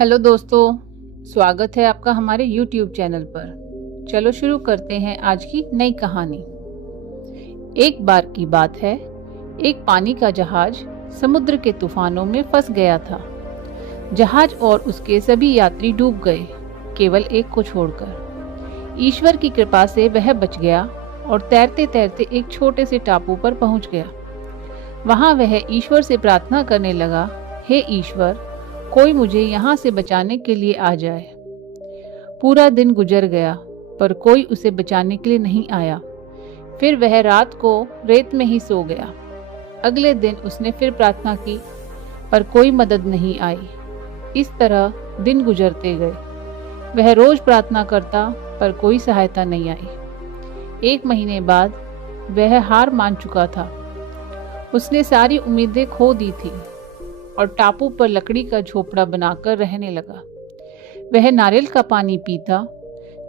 Hello दोस्तों, स्वागत है आपका हमारे YouTube चैनल पर। चलो शुरू करते हैं आज की नई कहानी। एक बार की बात है, एक पानी का जहाज समुद्र के तूफानों में फंस गया था। जहाज और उसके सभी यात्री डूब गए, केवल एक को छोड़कर। ईश्वर की कृपा से वह बच गया और तैरते तैरते एक छोटे से टापू पर पहुंच गया। वहां वह ईश्वर से प्रार्थना करने लगा, हे ईश्वर, कोई मुझे यहाँ से बचाने के लिए आ जाए। पूरा दिन गुजर गया पर कोई उसे बचाने के लिए नहीं आया। फिर वह रात को रेत में ही सो गया। अगले दिन उसने फिर प्रार्थना की पर कोई मदद नहीं आई। इस तरह दिन गुजरते गए। वह रोज प्रार्थना करता पर कोई सहायता नहीं आई। 1 महीने बाद वह हार मान चुका था। उसने सारी उम्मीदें खो दी थी और टापू पर लकड़ी का झोपड़ा बनाकर रहने लगा। वह नारियल का पानी पीता,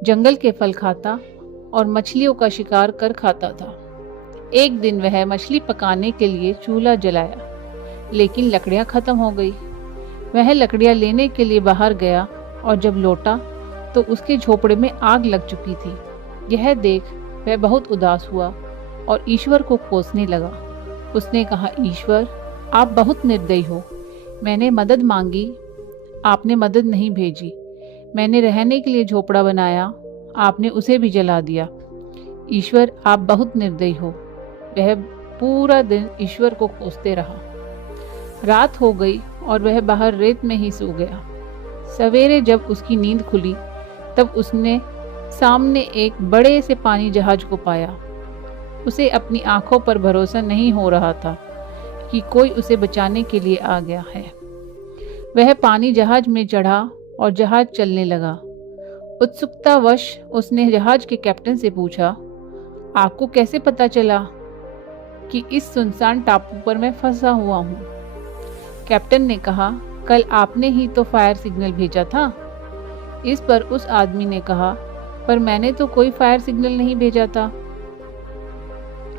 जंगल के फल खाता और मछलियों का शिकार कर खाता था। एक दिन वह मछली पकाने के लिए चूल्हा जलाया, लेकिन लकड़ियां खत्म हो गई। वह लकड़ियां लेने के लिए बाहर गया और जब लौटा तो उसके झोपड़े में आग लग चुकी थी। यह देख वह बहुत उदास हुआ और ईश्वर को कोसने लगा। उसने कहा, ईश्वर, आप बहुत निर्दयी हो। मैंने मदद मांगी, आपने मदद नहीं भेजी। मैंने रहने के लिए झोपड़ा बनाया, आपने उसे भी जला दिया। ईश्वर, आप बहुत निर्दयी हो। वह पूरा दिन ईश्वर को कोसते रहा। रात हो गई और वह बाहर रेत में ही सो गया। सवेरे जब उसकी नींद खुली तब उसने सामने एक बड़े से पानी जहाज को पाया। उसे अपनी आंखों पर भरोसा नहीं हो रहा था कि कोई उसे बचाने के लिए आ गया है। वह पानी जहाज में चढ़ा और जहाज चलने लगा। उत्सुकतावश उसने जहाज के कैप्टन से पूछा, आपको कैसे पता चला कि इस सुनसान टापू पर मैं फंसा हुआ हूँ? कैप्टन ने कहा, कल आपने ही तो फायर सिग्नल भेजा था। इस पर उस आदमी ने कहा, पर मैंने तो कोई फायर सिग्नल नहीं भेजा था।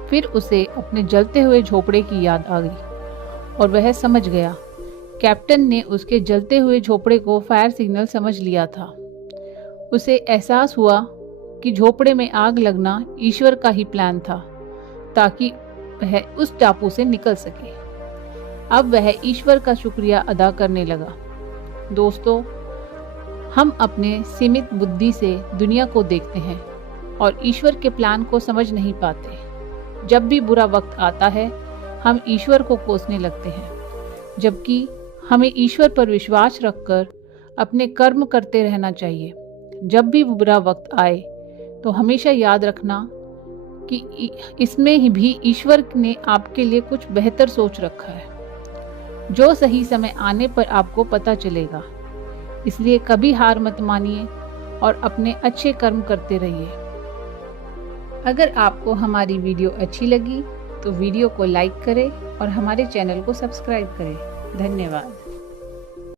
फिर उसे अपने जलते हुए झोपड़े की याद आ गई और वह समझ गया। कैप्टन ने उसके जलते हुए झोपड़े को फायर सिग्नल समझ लिया था। उसे एहसास हुआ कि झोपड़े में आग लगना ईश्वर का ही प्लान था ताकि वह उस टापू से निकल सके। अब वह ईश्वर का शुक्रिया अदा करने लगा। दोस्तों, हम अपने सीमित बुद्धि से दुनिया को देखते हैं और ईश्वर के प्लान को समझ नहीं पाते। जब भी बुरा वक्त आता है, हम ईश्वर को कोसने लगते हैं, जबकि हमें ईश्वर पर विश्वास रखकर अपने कर्म करते रहना चाहिए। जब भी बुरा वक्त आए तो हमेशा याद रखना कि इसमें ही भी ईश्वर ने आपके लिए कुछ बेहतर सोच रखा है, जो सही समय आने पर आपको पता चलेगा। इसलिए कभी हार मत मानिए और अपने अच्छे कर्म करते रहिए। अगर आपको हमारी वीडियो अच्छी लगी तो वीडियो को लाइक करें और हमारे चैनल को सब्सक्राइब करें। धन्यवाद।